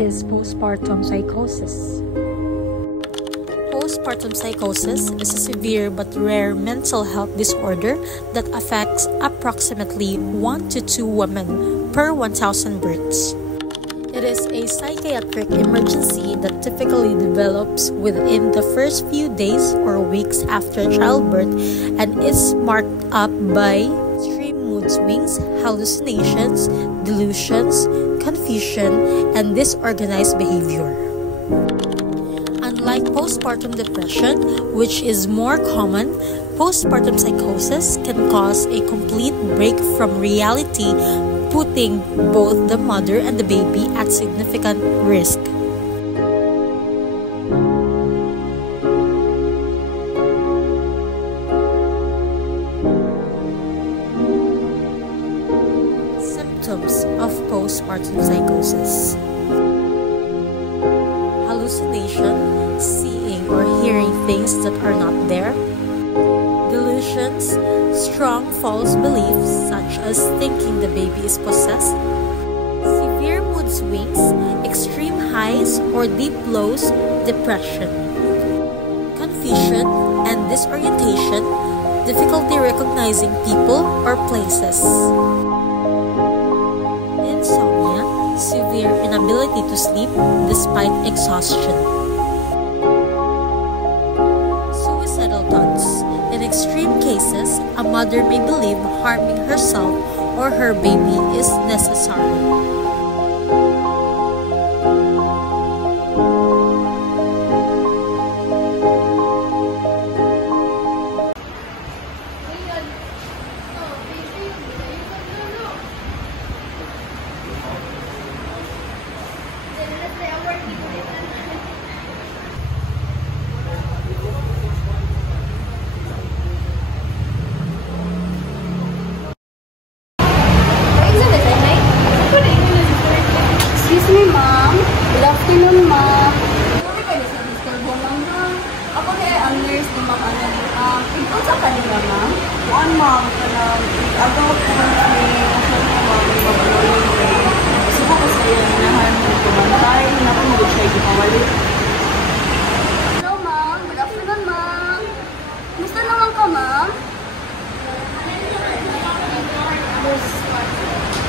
is postpartum psychosis? Postpartum psychosis is a severe but rare mental health disorder that affects approximately 1 to 2 women per 1,000 births. It is a psychiatric emergency that typically develops within the first few days or weeks after childbirth and is marked up by extreme mood swings, hallucinations, delusions, confusion, and disorganized behavior. Unlike postpartum depression, which is more common, postpartum psychosis can cause a complete break from reality, putting both the mother and the baby at significant risk. Symptoms of postpartum psychosis: hallucination, seeing or hearing things that are not there; delusions, strong false beliefs such as thinking the baby is possessed; severe mood swings, extreme highs or deep lows, depression; confusion and disorientation, difficulty recognizing people or places; insomnia, severe inability to sleep despite exhaustion; suicidal thoughts. In extreme cases, a mother may believe harming herself or her baby is necessary. Excuse me, ma'am. Good afternoon, ma'am. Sorry kayo sa disturbo, ma'am. Ako kaya ang nurse ni ma'am. Ikaw sa kanila, ma'am? Kuan, ma'am. Agaw ko ni nasal ko, ma'am. Subo ko sa iyo, hinahan mo kumantay. Nakunod siya ipawali. Hello, ma'am. Good afternoon, ma'am. Gusto naman ka, ma'am?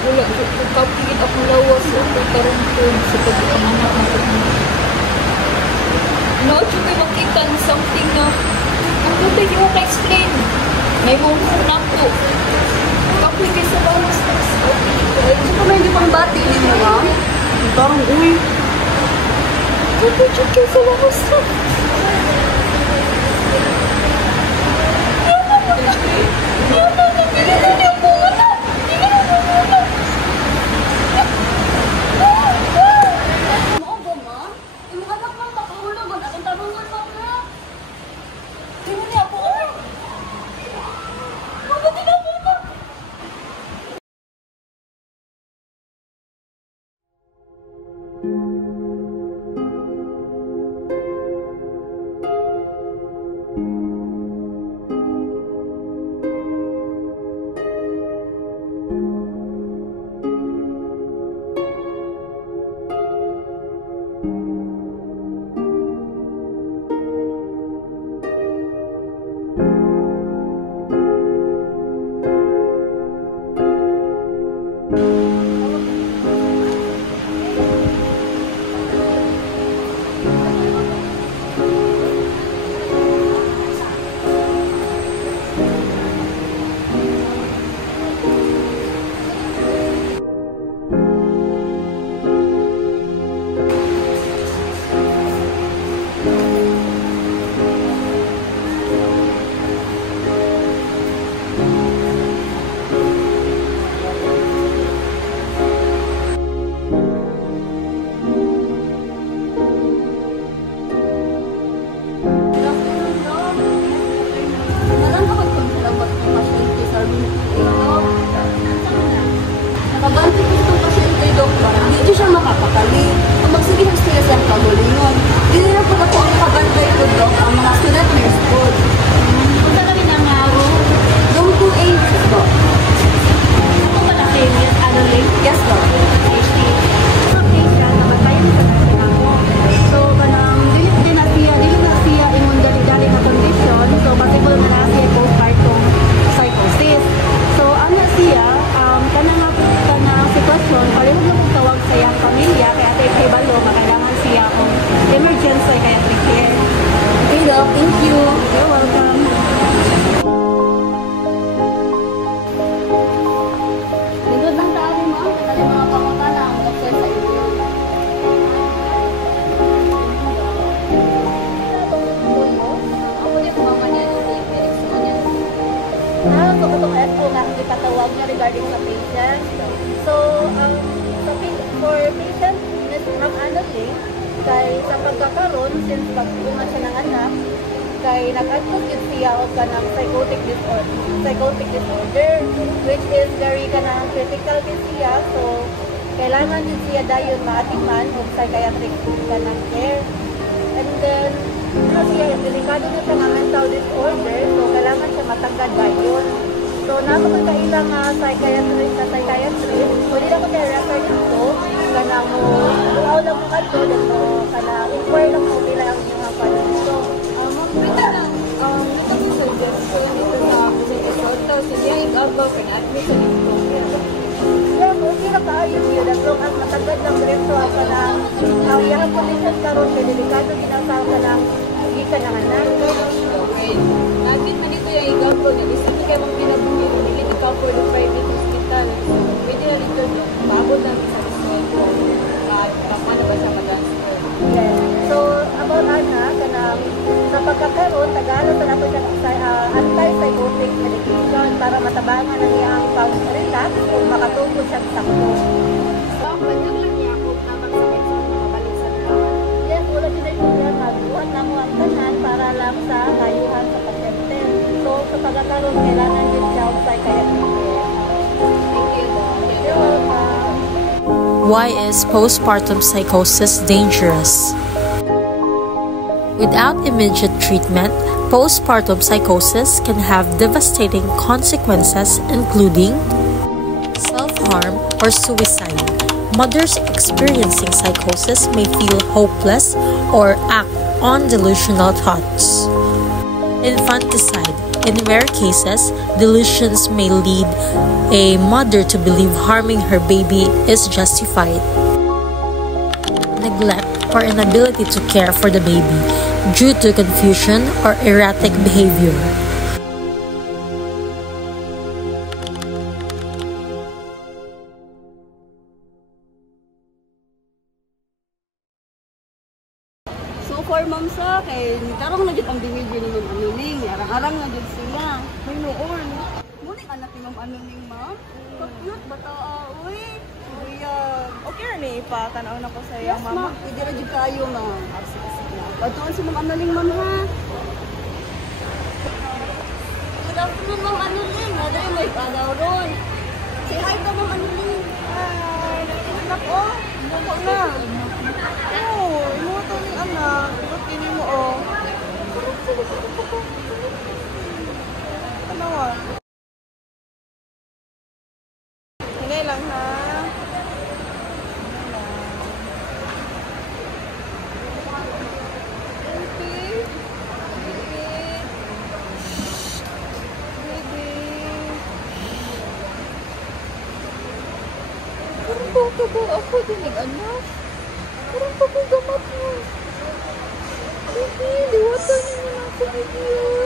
Wala, kapigit ako lawas o karoon ko sa pagkakanganak na pagkakanganak. No, chukoy makita na something na ang puti yung ka-explain. May mong nako. Kapigit sa bawas na sa Ito pa may hindi pang bati ninyo, ma'am. parang, uy, kapigit kayo sa bawas na. So itong SO na hindi patawag niya regarding sa patient. So, for patient, Ms. Ma'am Annalyn, kay sa pagkakaroon, since pag-bunga siya ng anak, kay nag-advocate siya o ka ng psychotic disorder, which is very critical din siya. So, kailangan din siya dayon maatiman o psychiatric ka ng care. And then, siya, delikado na siya ng mental disorder, so kailangan siya matagad dayon. So, nasa kailang psychiatrist, pwede na ko tayo refer dito, kana mo, buaw lang mo kato, kana inquire lang mo bilang ang inyong kanan. So, Pwede lang, ito yung suggest ko yan ito sa episode. Tapos, hindi ang igabaw ka na admit sa dito. yeah, okay na kaayos yun. As long as matagad lang dito ako na yung condition karon kay delikado ginasal ka ng hindi ka ng anak. Okay. Admit man ito yung igabaw niya. Isa ko kayo mong pinabuhi. Hindi ka for the private hospital. So, pwede na rin doon. Bago namin sa hospital. At paano ba siya mag-answer? Yes. So, about anak, sa pagkakaroon, Tagalog na nato siya anti-psychotic medication para matabangan ang iyang pag-relax o makatulog siya sa sakto. Bandang lang niya ako na magsakit sa makabalik sa lahat. Yes, wala din ay problema. Magbuhat na mo ang tanan para lang sa kayuhan sa pasyente. So, sa pagkakaroon, kailangan din siya ang psychiatric care. Thank you, Doc. You're welcome. Why is postpartum psychosis dangerous? Without immediate treatment, postpartum psychosis can have devastating consequences, including self-harm or suicide. Mothers experiencing psychosis may feel hopeless or act on delusional thoughts. Infanticide. In rare cases, delusions may lead a mother to believe harming her baby is justified. Neglect or inability to care for the baby due to confusion or erratic behavior. So for ma'am sa kay karong na jud ang behavior ni Ma'am Anuling, arang-arang na jud sila. May noon. Muni anak ni Ma'am Anuling, ma'am. Cute bata uy. Kuya, okay ra ni ipatanaw na ko sa iya, Yes, mama. ma'am. Pwede ra jud kayo, ma'am. Batuan si Ma'am Anuling, ma'am ha. Good afternoon, Ma'am Anuling. Ano yung may padaw ron? Say hi to Ma'am Anuling. Hi. Anak oh, buko na. Oh, imuto ni anak. Kini mo oh. Ano ah? Hindi lang ha. Parang ba ako dinig, anak? Parang ba gamat mo? Baby, liwatan niyo na ako, baby.